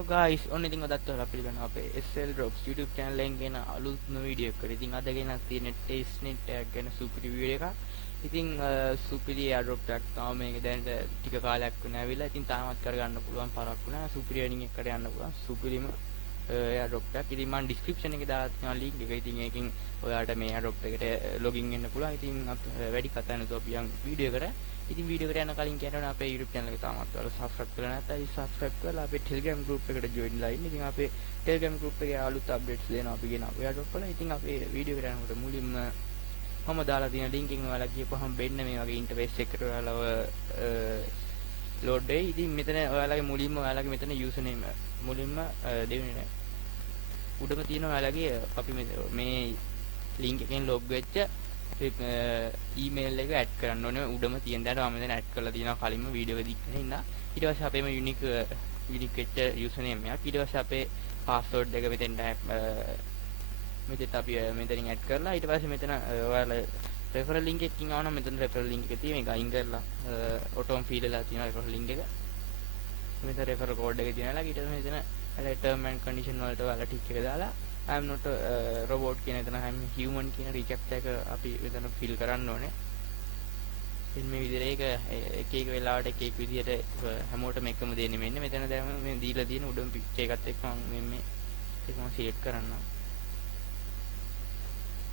Hello guys, ඔන්න ඉතින් අදත් ඔයාලා පිළිගන්නවා අපේ SL Drops YouTube channel එකෙන් ගෙන අලුත්ම වීඩියෝ එකකට. ඉතින් අද ගෙනත් තියෙන testnet එකක් ගැන සුපිරි වීඩියෝ එකක්. ඉතින් සුපිරි airdrop එකක් තමයි මේක දැන් ටික කාලයක් වුණා ඇවිල්ලා. ඉතින් තාමත් කරගන්න පුළුවන් පරක් වුණා. සුපිරි earning එකකට යන්න පුළුවන්. සුපිරිම airdrop එකක්. ඉතින් මම description එකේ දාලා තියෙනවා link එක. ඉතින් ඒකෙන් ඔයාලට මේ airdrop එකට login වෙන්න පුළුවන්. ඉතින් වැඩි කතා නැතුව අපි යන් වීඩියෝ එකට. ඉතින් වීඩියෝ එකට යන කලින් කියනවා අපේ YouTube channel එක තාමත් ඔයාලා subscribe කරලා නැත්නම් subscribe කරලා අපේ Telegram group එකට join වෙලා ඉන්න. ඉතින් අපේ Telegram group එකේ අලුත් updates දෙනවා අපි ගෙන අපේ airdrop වල. ඉතින් අපේ වීඩියෝ එකට යනකොට මුලින්ම මම දාලා තියෙන link එකෙන් ඔයාලා කියපුවහම වෙන්න මේ වගේ interface එකකට ඔයාලව load වෙයි. ඉතින් මෙතන ඔයාලගේ මුලින්ම ඔයාලගේ මෙතන username මුලින්ම දෙවෙනි නෑ. උඩම තියෙන ඔයාලගේ අපි මේ link එකෙන් log වෙච්ච ඊමේල් එක ඇඩ් කරන්න ඕනේ. උඩම තියෙන දඩ මම දැන් ඇඩ් කරලා තියෙනවා කලින්ම වීඩියෝ එක දික්කන ඉඳලා. ඊට පස්සේ අපේම යුනික් වෙච්ච යූසර්නේම් එකක්. ඊට පස්සේ අපේ පාස්වර්ඩ් එක මෙතෙන්ට අපි මෙතනින් ඇඩ් කරලා ඊට පස්සේ මෙතන ඔයාලා රෙෆරල් ලින්ක් එකකින් ආවනම් මෙතන රෙෆරල් ලින්ක් එක තියෙන එක අයින් කරලා ඔටෝම ෆීල් වෙලා තියෙනවා රෙෆරල් ලින්ක් එක. මෙතන රෙෆරල් කෝඩ් එක තියෙනවා. ඊට පස්සේ මෙතන ටර්ම් ඇන්ඩ් කන්ඩිෂන් වලට ඔයාලා ටික් එක දාලා I am not a robot කියන එතන I am human කියන recap එක අපි මෙතන fill කරන්න ඕනේ. ඉතින් මේ විදිහට එක එක වෙලාවට එක එක විදිහට හැමෝටම එකම දෙන්නේ මෙන්න මෙතන දැන් මේ දීලා තියෙන උඩම picture එකත් එක්ක මම මේ ඒක මම select කරන්නම්.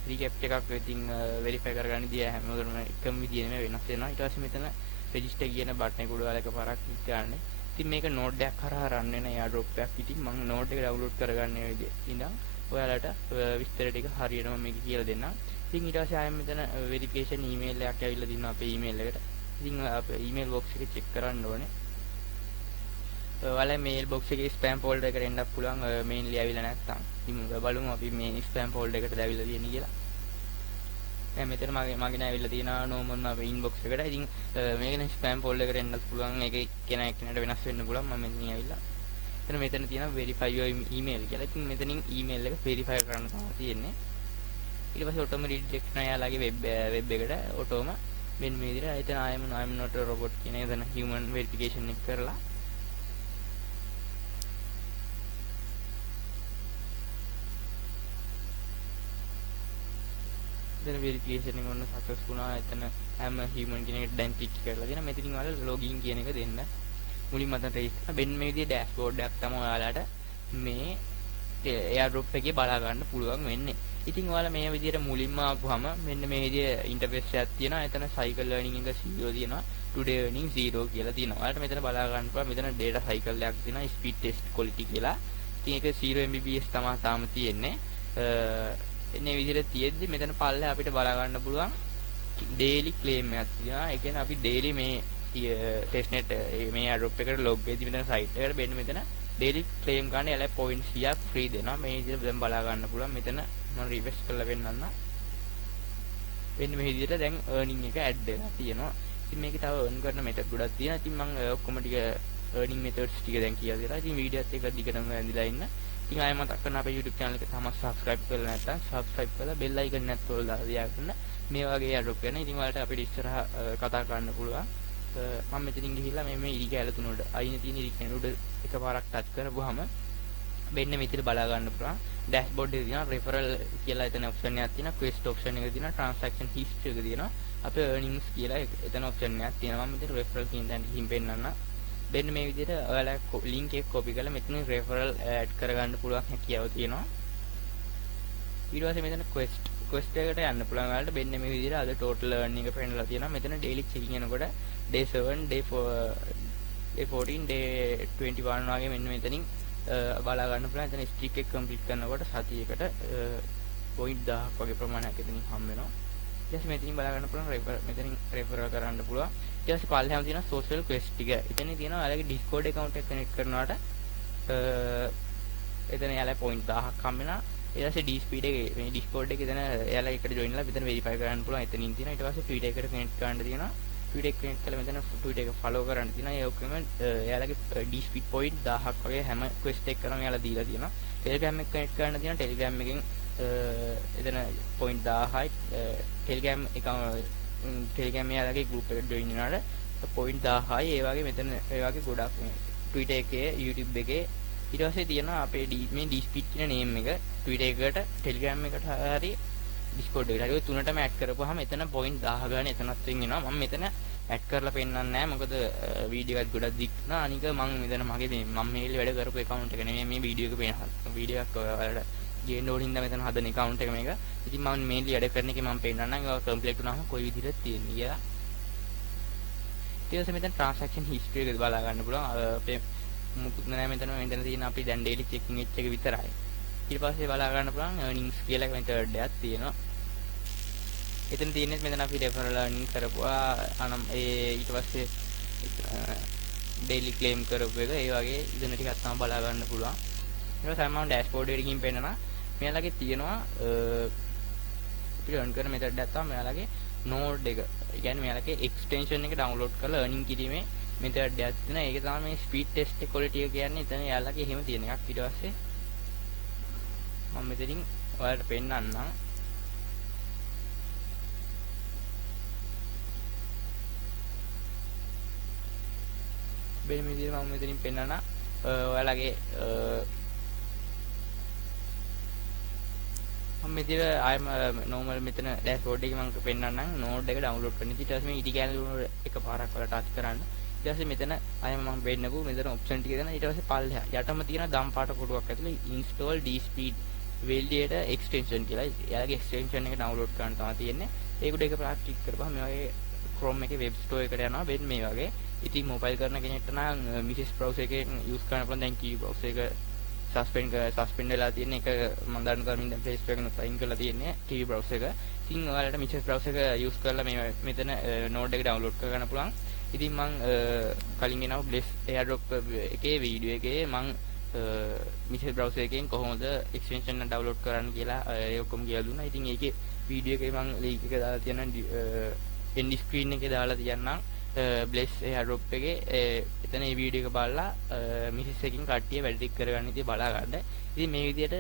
recap එකක් ඉතින් verify කරගන්න දිය හැමෝටම එකම විදිහේ වෙනස් වෙනවා. ඊට පස්සේ මෙතන register කියන button එක උඩ වල එකපාරක් click කරන්න. ඉතින් මේක node එකක් කරා run වෙන airdrop එකක්. ඉතින් මම node එක download කරගන්න මේ විදිහට ඉඳන් ඔයාලට විස්තර ටික හරියටම මේක කියලා දෙන්නම්. ඉතින් ඊට පස්සේ ආයෙත් මෙතන වෙරිෆිකේෂන් ඊමේල් එකක් ඇවිල්ලා තිනවා අපේ ඊමේල් එකට. ඉතින් අපේ ඊමේල් බොක්ස් එක චෙක් කරන්න ඕනේ. ඔයාලා මේල් බොක්ස් එකේ ස්පෑම් ෆෝල්ඩර් එකට එන්නත් පුළුවන් මේන්ලි ඇවිල්ලා නැත්තම්. ඉතින් බලමු අපි මේ ස්පෑම් ෆෝල්ඩර් එකටද ඇවිල්ලා තියෙන්නේ කියලා. දැන් මෙතන මගේ ඇවිල්ලා තියෙනවා නෝමල් අපේ ඉන්බොක්ස් එකට. ඉතින් මේකනේ ස්පෑම් ෆෝල්ඩර් එකට එන්නත් පුළුවන්. ඒක කෙනෙක්ට වෙනස් වෙන්න පුළුවන්. මම මෙතනින් ඇවිල්ලා මෙතන තියෙනවා verify your email කියලා. ඉතින් මෙතනින් email එක verify කරන්න තමයි තියෙන්නේ. ඊට පස්සේ ඔටෝම රිඩිරෙක්ට් කරන යාලගේ web එකට ඔටෝම මෙන්න මේ විදිහට එතන I am not a robot කියන එතන human verification එක කරලා එතන verification එක ඔන්න success වුණා. එතන I am a human කියන එකට දැන් ටික් කරලා දෙනවා. මෙතනින් ඔයාලා login කියන එක දෙන්න. මුලින්ම මතන රෙජිස්ටර් වෙන්න මේ විදිහේ ඩෑෂ්බෝඩ් එකක් තමයි ඔයාලට මේ airdrop එකේ බලා ගන්න පුළුවන් වෙන්නේ. ඉතින් ඔයාලා මේ විදිහට මුලින්ම ආපුවම මෙන්න මේ විදිහේ ඉන්ටර්ෆේස් එකක් තියෙනවා. එතන cycle earning එක 0 තියෙනවා. today earning 0 කියලා තියෙනවා. ඔයාලට මෙතන බලා ගන්න පුළුවන්. මෙතන data cycle එකක් තියෙනවා. speed test quality කියලා. ඉතින් ඒක 0 Mbps තමයි තාම තියෙන්නේ. එන්නේ විදිහට තියෙද්දි මෙතන පල්ලේ අපිට බලා ගන්න පුළුවන් daily claim එකක් තියෙනවා. ඒ කියන්නේ අපි daily මේ testnet මේ airdrop එකට log වෙද්දි මෙතන site එකට මෙන්න මෙතන daily claim ගන්න යාලා points 100ක් free දෙනවා. මේ විදිහට දැන් බලා ගන්න පුළුවන්. මෙතන මම refresh කරලා වෙන්නන්න. මෙන්න මේ විදිහට දැන් earning එක add වෙලා තියෙනවා. ඉතින් මේකේ තව earn කරන method ගොඩක් තියෙනවා. ඉතින් මම ඔක්කොම ටික earning methods ටික දැන් කියලා දෙලා. ඉතින් වීඩියෝත් එක දිගටම ඇඳලා ඉන්න. ඉතින් ආයෙ මතක් කරන අපේ YouTube channel එක තාම subscribe කරලා නැත්නම් subscribe කරලා bell icon නැත් වල දාලා තියාගන්න. මේ වගේ airdrop කරන. ඉතින් ඔයාලට අපිට ඉස්සරහ කතා කරන්න පුළුවන්. මම මෙතනින් ගිහිල්ලා මේ ඉරි කැල තුන උඩ අයිනේ තියෙන ඉරි කැල උඩ එකපාරක් ටච් කරපුවාම මෙන්න මෙතන බලා ගන්න පුළුවන්. ඩෑෂ්බෝඩ් එකේ තියෙනවා referral කියලා එතන ඔප්ෂන් එකක් තියෙනවා. quest option එක තියෙනවා. transaction history එක තියෙනවා. අපේ earnings කියලා එතන ඔප්ෂන් එකක් තියෙනවා. මම මෙතන referral කියන තැනට ගිහින් පෙන්නන්න. මෙන්න මේ විදිහට ඔයාලා link එක copy කරලා මෙතන referral add කරගන්න පුළුවන් හැකියාව තියෙනවා. ඊට පස්සේ මෙතන quest එකට යන්න පුළුවන්. ඔයාලට මෙන්න මේ විදිහට අද total earning එක පෙන්නලා තියෙනවා. මෙතන daily checking යනකොට day 7 day 4 day 14 day 21 වගේ මෙන්න මෙතනින් බලා ගන්න පුළුවන්. එතන streak එක complete කරනකොට සතියකට point 1000ක් වගේ ප්‍රමාණයක් එතනින් හම් වෙනවා. ඊට පස්සේ මෙතනින් බලා ගන්න පුළුවන් මෙතනින් referral කරන්න පුළුවන්. ඊට පස්සේ පල්ලෙහාම තියෙනවා social quest ටික. එතන තියෙනවා ඔයාලගේ Discord account එක connect කරනකොට එතන යාලා point 1000ක් හම් වෙනවා. ඊට පස්සේ D speed එකේ මේ Discord එකේ එතන යාලා එකට join වෙලා මෙතන verify කරන්න පුළුවන්. එතනින් තියෙනවා. ඊට පස්සේ Twitter එකට connect කරන්න තියෙනවා. Twitter එක connect කරලා මෙතන Twitter එක follow කරන්න තියෙනවා. ඒ ඔක්කොම යාලගේ D speed point 1000ක් වගේ හැම quest එකකටම යාලා දීලා තියෙනවා. Telegram එක connect කරන්න තියෙනවා. Telegram එකෙන් එතන point 1000යි Telegram Telegram යාලගේ group එකට join වෙනාට point 1000යි. ඒ වගේ මෙතන ඒ වගේ ගොඩක් Twitter එකේ YouTube එකේ ඊට පස්සේ තියෙනවා අපේ මේ dspeed කියන name එක Twitter එකට Telegram එකට හරි Discord එකට හරි ඔය තුනටම ඇඩ් කරපුවාම එතන point 1000 ගානේ එතනත් වෙනවා. මම මෙතන ඇඩ් කරලා පෙන්නන්නේ නැහැ මොකද වීඩියෝ එකත් ගොඩක් දික් නා. අනික මම මෙතන මගේ මම මේ වැඩ කරපු account එක නෙමෙයි මේ වීඩියෝ එක පේන වීඩියෝ එකක් ඔයාලට ගේන්න ඕනින්ද මෙතන හදන account එක මේක. ඉතින් මම මේන්ලි වැඩ කරන එකේ මම පෙන්නන්නම් ඒක කම්ප්ලීට් වුණාම කොයි විදිහට තියෙන්නේ කියලා. ඊට පස්සේ මෙතන transaction history එක බලා ගන්න පුළුවන්. අපේ මුකුත් නැහැ මෙතන තියෙන අපි දැන් daily checking එක විතරයි. ඊට පස්සේ බලා ගන්න පුළුවන් earnings කියලා මෙතන එකක් තියෙනවා. එතන තියෙන්නේ මෙතන අපි referral earning කරපුවා අනම් ඊට පස්සේ daily claim කරපු එක ඒ වගේ ඉදන ටිකක් තමයි බලා ගන්න පුළුවන්. ඊට පස්සේ මම dashboard එකට ගිහින් පෙන්නනවා. මෙයාලගේ තියෙනවා අපිට earn කරන method එකක් තමයි මෙයාලගේ node එක. ඒ කියන්නේ මෙයාලගේ extension එක download කරලා earning කිරීමේ method එකක් තියෙනවා. ඒක තමයි මේ speed test quality එක කියන්නේ. එතන එයාලගේ එහෙම තියෙන එකක්. ඊට පස්සේ මම මෙතනින් ඔයාලට පෙන්නන්නම්. මේ විදිහට මම මෙතනින් පෙන්නන ඔයාලගේ මම මෙතන ආයම normal මෙතන dashboard එකේ මම පෙන්නන්නම් node එක download කරන්න. ඊට පස්සේ මේ ඉඩිකැල එකපාරක් වල touch කරන්න. ඊට පස්සේ මෙතන ආයම මම පෙන්නකෝ මෙතන option ටික දෙනවා. ඊට පස්සේ පල්ලෙහා යටම තියෙන දම් පාට කොටුවක් ඇතුලේ install dspeed validator extension කියලා. එයාලගේ extension එක download කරන්න තමයි තියෙන්නේ. ඒකට එකපාරක් click කරපුවම මේ වගේ Chrome එකේ web store එකට යනවා. වෙන මේ වගේ ඉතින් මොබයිල් කරන කෙනෙක්ට නම් මිසස් browser එකෙන් යූස් කරන්න පුළුවන්. දැන් කී browser එක සස්පෙන්ඩ් වෙලා තියෙන එක මම දන්න තරමින් දැන් Play Store එකෙන් අයින් කරලා තියෙන්නේ TV browser එක. ඉතින් ඔයාලට මිසස් browser එක යූස් කරලා මේ මෙතන node එක download කරගන්න පුළුවන්. ඉතින් මම කලින් එනවා Bless AirDrop එකේ වීඩියෝ එකේ මම මිසස් browser එකෙන් කොහොමද extension එක download කරන්න කියලා ඒ ඔක්කොම කියලා දුන්නා. ඉතින් ඒකේ වීඩියෝ එකේ මම link එක දාලා තියෙනවා end screen එකේ දාලා තියන්නම්. Bless AirDrop එකේ එතන මේ වීඩියෝ එක බලලා මිසස් එකකින් කට්ටිය වැඩ ටික කරගන්න ඉතින් බලා ගන්න. ඉතින් මේ විදිහට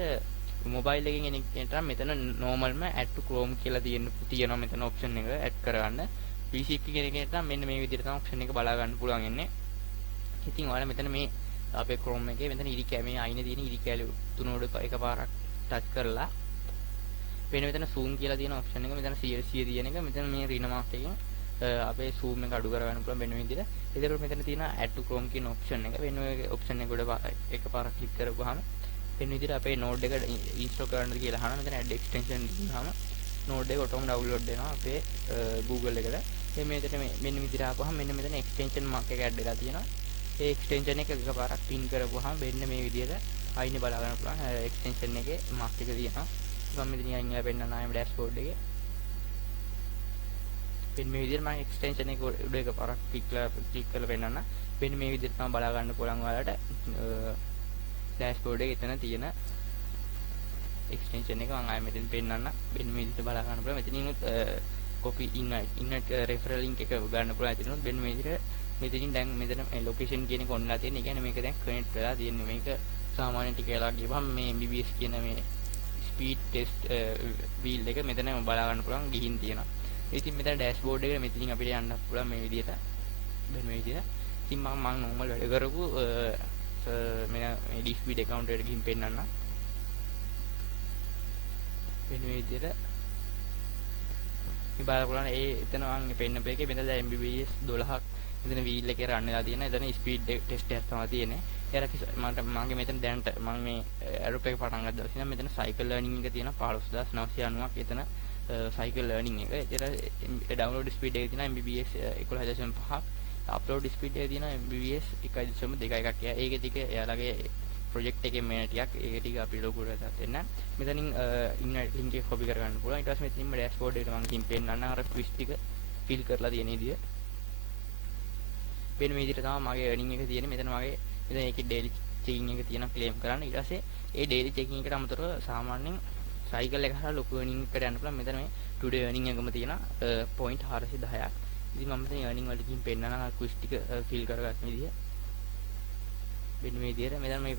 මොබයිල් එකකින් එනට මෙතන normalම add to Chrome කියලා තියෙනවා මෙතන option එක add කරගන්න. PC එකකින් නම් මෙන්න මේ විදිහට තමයි option එක බලා ගන්න පුළුවන් ඉන්නේ. ඉතින් ඔයාලා මෙතන මේ අපේ Chrome එකේ මෙතන ඉරි කැමේ අයිනේ තියෙන ඉරි කැලු තුනෝඩ එකපාරක් touch කරලා වෙන මෙතන zoom කියලා තියෙන option එක මෙතන 100 තියෙන එක මෙතන මේ රිනමාස් එකෙන් අපේ zoom එක අඩු කරගන්න පුළුවන් වෙන විදිහට. ඒකවල මෙතන තියෙන add to Chrome කියන option එක වෙන option එක උඩ එකපාරක් click කරපුවාම වෙන විදිහට අපේ node එක install කරන්නද කියලා අහනවා. මෙතන add extension ගියාම node එක ඔටෝම download වෙනවා අපේ Google එකට. මෙතන මෙන්න විදිහට ආපුවාම මෙන්න මෙතන extension mark එක add වෙලා තියෙනවා. ඒ extension එක එකපාරක් pin කරපුවාම මෙන්න මේ විදිහට අයිනේ බලා ගන්න පුළුවන් extension එකේ mark එක තියෙනවා. මම මෙතන අයින් වෙලා පෙන්නන ආයෙම dashboard එකේ වෙන මේ විදිහට මම extension එක උඩ එකපාරක් click කරලා පෙන්නන්න. වෙන මේ විදිහට තමයි බලා ගන්න පුළුවන් ඔයාලට dashboard එකේ එතන තියෙන extension එක මම ආයෙ මෙතන පෙන්නන්න. වෙන මේ විදිහට බලා ගන්න පුළුවන්. මෙතනිනුත් copy invite referral link එක ගන්න පුළුවන්. එතනිනුත් වෙන මේ විදිහට මෙතනින් දැන් මෙතන location කියන එක ඔන්ලා තියෙන. ඒ කියන්නේ මේක දැන් connect වෙලා තියෙන්නේ. මේක සාමාන්‍ය ටික වෙලා ගියපම් මේ MBBS කියන මේ speed test wheel එක මෙතන බලා ගන්න පුළුවන් ගිහින් තියෙනවා. ඉතින් මෙතන dashboard එකට මෙතනින් අපිට යන්න පුළුවන් මේ විදිහට. මේ විදිහට. ඉතින් මම normal වැඩ කරපු මේ dspeed account එකට ගිහින් පෙන්නන්න. මේ විදිහට මේ බලන්න එතන මම පෙන්නපු එකේ මෙතන දැන් MBBS 12ක් මෙතන wheel එකේ run වෙලා තියෙනවා. එතන speed test එකක් තමයි තියෙන්නේ. ඒකට මගේ මෙතන දැනට මම මේ aerob එක පටන් ගත්ත දවසේ නම් මෙතන cycle learning එක තියෙනවා 15990ක් එතන cycle learning එක. ඒතර download speed එක තියෙනවා MBBS 11.5ක්. upload speed එක තියෙනවා MBBS 1.2ක්. ඒකේ ටික එයාලගේ project එකේ මේ ටිකක් ඒක ටික අපි ලොකුට දෙන්න. මෙතනින් link එක copy කරගන්න පුළුවන්. ඊට පස්සේ මෙතනින්ම dashboard එකට මම කින් පෙන්නන්න අර quiz ටික fill කරලා තියෙන විදිය. වෙන විදිහට තමයි මගේ earning එක තියෙන්නේ. මෙතන මගේ මෙතන ඒකේ daily checking එක තියෙනවා claim කරන්න. ඊට පස්සේ ඒ daily checking එකට අමතරව සාමාන්‍යයෙන් cycle එක හරහා ලොකු earning එකකට යන්න පුළුවන්. මෙතන මේ today earning එකම තියෙනවා point 410ක්. ඉතින් මම මෙතන earning වලකින් පෙන්නනවා quiz ටික fill කරගන්න විදිය. වෙන මේ විදිහට මෙතන මේ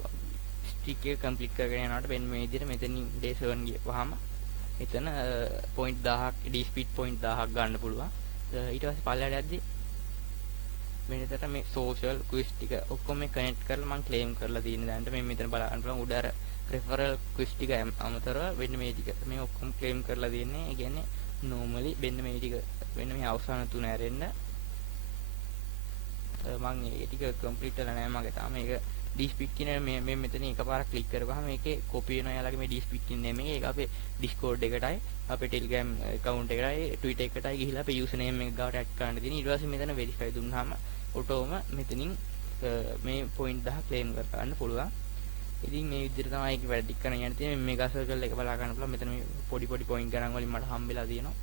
stick එක complete කරගෙන යනකොට වෙන මේ විදිහට මෙතනින් day 7 ගියපුවාම එතන point 1000ක් d speed point 1000ක් ගන්න පුළුවන්. ඊට පස්සේ පල්ලයට යද්දි වෙනදට මේ සෝෂල් ක්විස් ටික ඔක්කොම මේ කනෙක්ට් කරලා මම ක්ලේම් කරලා තියෙන දැනට මේ මෙතන බලන්න පුළුවන් උඩ අර රෙෆරල් ක්විස් ටික අමතරව වෙන්න මේ ටික මේ ඔක්කොම ක්ලේම් කරලා තියෙන්නේ. ඒ කියන්නේ normally වෙන්න මේ ටික වෙන්න මේ අවසාන තුන ඇරෙන්න මම ඒ ටික කම්ප්ලීට් කරලා නැහැ. මගේ තාම මේක ඩීස්පික් කියන මේ මෙතන එකපාරක් ක්ලික් කරපුවාම මේකේ කොපි වෙනවා. යාළුවගේ මේ ඩීස්පික් කියන නෙමෙයි. ඒක අපේ Discord එකටයි අපේ Telegram account එකටයි Twitter එකටයි ගිහිල්ලා අපේ user name එක ගාවට add කරන්න තියෙනවා. ඊට පස්සේ මෙතන verify දුන්නාම ඔටෝම මෙතනින් මේ point 10 claim කර ගන්න පුළුවන්. ඉතින් මේ විදිහට තමයි ඒක වැඩ ටික කරන්න යන්නේ. මේ මෙගා සර්කල් එක බලා ගන්න පුළුවන්. මෙතන මේ පොඩි point ගණන් වලින් මට හම්බෙලා තියෙනවා.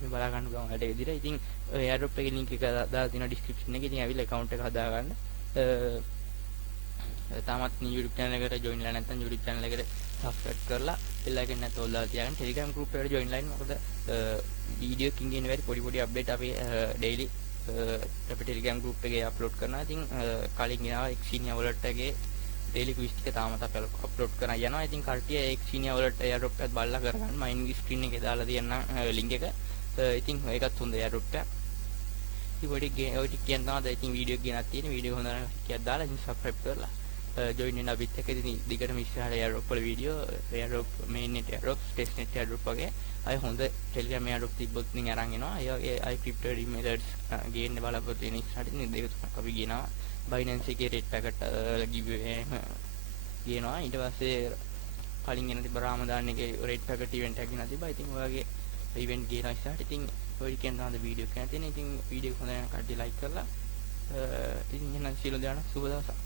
මේ බලා ගන්න පුළුවන් වැඩ විදිහට. ඉතින් airdrop එකේ link එක දාලා තියෙනවා description එකේ. ඉතින් ඇවිල්ලා account එක හදාගන්න. තාමත් YouTube channel එකට join වෙලා නැත්නම් YouTube channel එකට subscribe කරලා bell icon එක නැත්නම් ඔල්ලා තියාගන්න. Telegram group එකට join වෙලා ඉන්න. මොකද video king කියන වැඩි පොඩි update අපි daily අපේ Telegram group එකේ upload කරනවා. ඉතින් කලින් ගෙනාවා Xenia wallet එකේ daily quiz ටික තාමත් අපි upload කරන යනවා. ඉතින් කල්ටිය Xenia wallet airdrop එකත් බලලා කරගන්න. මම screen එකේ දාලා තියන්න link එක. ඉතින් ඒකත් හොඳ airdrop එකක්. ඉතින් ඔය ටික කියන තමයි ඉතින් වීඩියෝ එක ගෙනත් තියෙන. වීඩියෝ හොඳ නම් ටිකක් දාලා ඉතින් subscribe කරලා join වෙන අපිත් එක්ක ඉතින් දිගටම ඉස්සරහට airdrop වල video airdrop mainnet airdrop testnet airdrop වගේ අය හොඳ Telegram airdrop තිබ්බොත් ඉතින් අරන් එනවා. අය crypto methods ගේන්න බලාපොරොත්තු වෙන ඉස්සරහට ඉතින් දෙක තුනක් අපි ගෙනවා. Binance එකේ red packet giveaway ගේනවා. ඊට පස්සේ කලින් ගෙන තිබ්බ රාමදාන් එකේ red packet event එකක් ගෙනා තිබ්බා. ඉතින් ඔයගේ event ගේනවා ඉස්සරහට. ඉතින් ඔය කියන තමයි වීඩියෝ එක නැතිනේ. ඉතින් වීඩියෝ එක හොඳ නම් කට්ටිය like කරලා ඉතින් එහෙනම් සියලු දෙනා සුබ දවසක්.